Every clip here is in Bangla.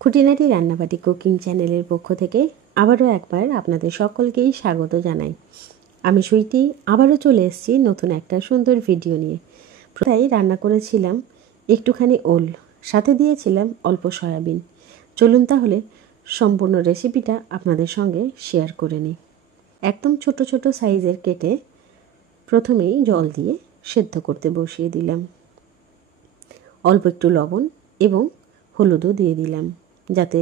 খুঁটিনাটি রান্নাবাটি কুকিং চ্যানেলের পক্ষ থেকে আবারও একবার আপনাদের সকলকেই স্বাগত জানাই। আমি সুইটি আবারও চলে এসেছি নতুন একটা সুন্দর ভিডিও নিয়ে। তাই রান্না করেছিলাম একটুখানি ওল, সাথে দিয়েছিলাম অল্প সয়াবিন। চলুন তাহলে সম্পূর্ণ রেসিপিটা আপনাদের সঙ্গে শেয়ার করে নিই। একদম ছোট ছোট সাইজের কেটে প্রথমেই জল দিয়ে সেদ্ধ করতে বসিয়ে দিলাম। অল্প একটু লবণ এবং হলুদও দিয়ে দিলাম, যাতে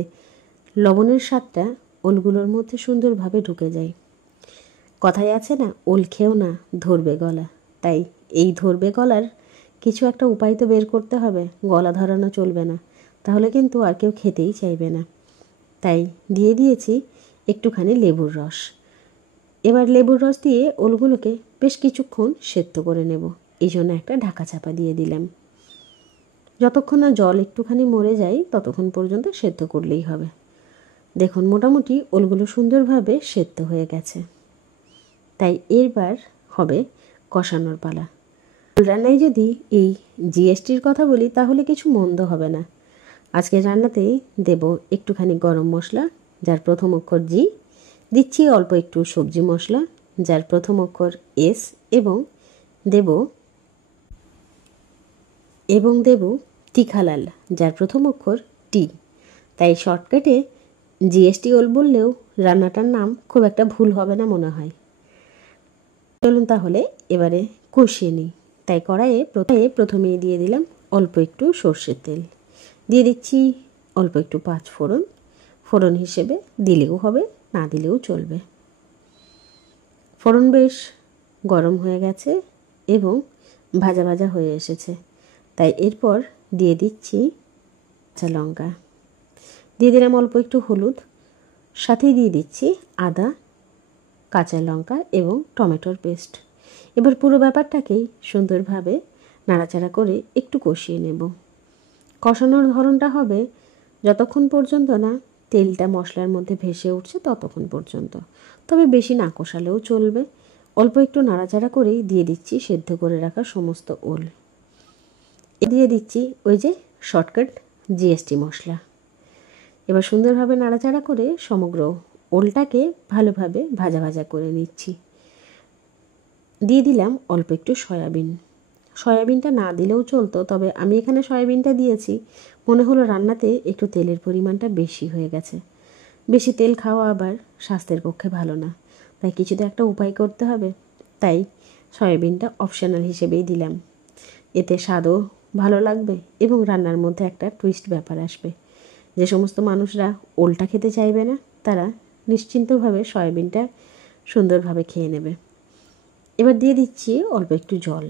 লবণের স্বাদটা ওলগুলোর মধ্যে সুন্দরভাবে ঢুকে যায়। কথায় আছে না, ওল খেও না ধরবে গলা। তাই এই ধরবে গলার কিছু একটা উপায় তো বের করতে হবে, গলা ধরানো চলবে না, তাহলে কিন্তু আর কেউ খেতেই চাইবে না। তাই দিয়ে দিয়েছি একটুখানি লেবুর রস। এবার লেবুর রস দিয়ে ওলগুলোকে বেশ কিছুক্ষণ সেদ্ধ করে নেব। এই জন্য একটা ঢাকা চাপা দিয়ে দিলাম। যতক্ষণ না জল একটুখানি মরে যায় ততক্ষণ পর্যন্ত সেদ্ধ করলেই হবে। দেখুন মোটামুটি ওলগুলো সুন্দরভাবে সেদ্ধ হয়ে গেছে। তাই এরবার হবে কষানোর পালা। রান্নায় যদি এই জিএসটির কথা বলি তাহলে কিছু মন্দ হবে না। আজকে রান্নাতেই দেব একটুখানি গরম মশলা, যার প্রথম অক্ষর জি, দিচ্ছি অল্প একটু সবজি মশলা, যার প্রথম অক্ষর এস, এবং দেব তিখালাল, যার প্রথম অক্ষর টি। তাই শর্টকাটে জিএসটি ওল বললেও রান্নাটার নাম খুব একটা ভুল হবে না মনে হয়। চলুন তাহলে এবারে কষিয়ে নিই। তাই কড়াইয়ে প্রথমেই দিয়ে দিলাম অল্প একটু সর্ষের তেল, দিয়ে দিচ্ছি অল্প একটু পাঁচফোড়ন। ফোড়ন হিসেবে দিলেও হবে, না দিলেও চলবে। ফোড়ন বেশ গরম হয়ে গেছে এবং ভাজা ভাজা হয়ে এসেছে। তাই এরপর দিয়ে দিচ্ছি কাঁচা লঙ্কা, দিয়ে দিলাম অল্প একটু হলুদ, সাথেই দিয়ে দিচ্ছি আদা, কাঁচা লঙ্কা এবং টমেটোর পেস্ট। এবার পুরো ব্যাপারটাকেই সুন্দরভাবে নাড়াচাড়া করে একটু কষিয়ে নেব। কষানোর ধরনটা হবে যতক্ষণ পর্যন্ত না তেলটা মশলার মধ্যে ভেসে উঠছে ততক্ষণ পর্যন্ত, তবে বেশি না কষালেও চলবে। অল্প একটু নাড়াচাড়া করেই দিয়ে দিচ্ছি সেদ্ধ করে রাখা সমস্ত ওল। দিয়ে দিচ্ছি ওই যে শর্টকাট জিএসটি মশলা। এবার সুন্দরভাবে নাড়াচাড়া করে সমগ্র ওলটাকে ভালোভাবে ভাজা ভাজা করে নিচ্ছি। দিয়ে দিলাম অল্প একটু সয়াবিন। সয়াবিনটা না দিলেও চলতো, তবে আমি এখানে সয়াবিনটা দিয়েছি, মনে হলো রান্নাতে একটু তেলের পরিমাণটা বেশি হয়ে গেছে। বেশি তেল খাওয়া আবার স্বাস্থ্যের পক্ষে ভালো না, তাই কিছুতে একটা উপায় করতে হবে। তাই সয়াবিনটা অপশনাল হিসেবেই দিলাম। এতে স্বাদও ভালো লাগবে এবং রান্নার মধ্যে একটা টুইস্ট ব্যাপার আসবে। যে সমস্ত মানুষরা ওলটা খেতে চাইবে না তারা নিশ্চিন্তভাবে সয়াবিনটা সুন্দরভাবে খেয়ে নেবে। এবার দিয়ে দিচ্ছি অল্প একটু জল।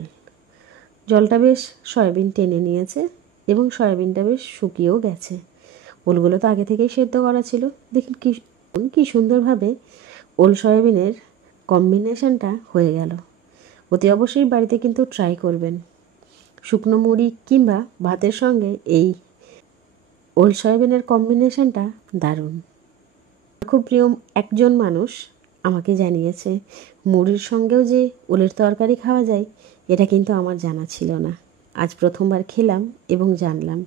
জলটা বেশ সয়াবিন টেনে নিয়েছে এবং সয়াবিনটা বেশ শুকিয়েও গেছে। ওলগুলো তো আগে থেকেই সেদ্ধ করা ছিল। দেখুন কি সুন্দরভাবে ওল সয়াবিনের কম্বিনেশনটা হয়ে গেল। অতি অবশ্যই বাড়িতে কিন্তু ট্রাই করবেন। শুকনো মুড়ি কিংবা ভাতের সঙ্গে এই ওল সয়াবিনের কম্বিনেশনটা দারুণ। খুব প্রিয় একজন মানুষ আমাকে জানিয়েছে মুড়ির সঙ্গেও যে ওলের তরকারি খাওয়া যায়, এটা কিন্তু আমার জানা ছিল না। আজ প্রথমবার খেলাম এবং জানলাম।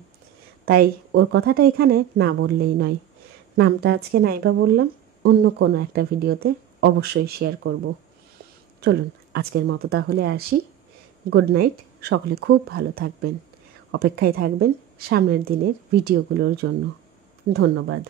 তাই ওর কথাটা এখানে না বললেই নয়। নামটা আজকে নাইবা বললাম, অন্য কোনো একটা ভিডিওতে অবশ্যই শেয়ার করব। চলুন আজকের মতো তাহলে আসি। Good night. সকলে খুব ভালো থাকবেন। অপেক্ষায় থাকবেন সামনের দিনের ভিডিওগুলোর জন্য। ধন্যবাদ।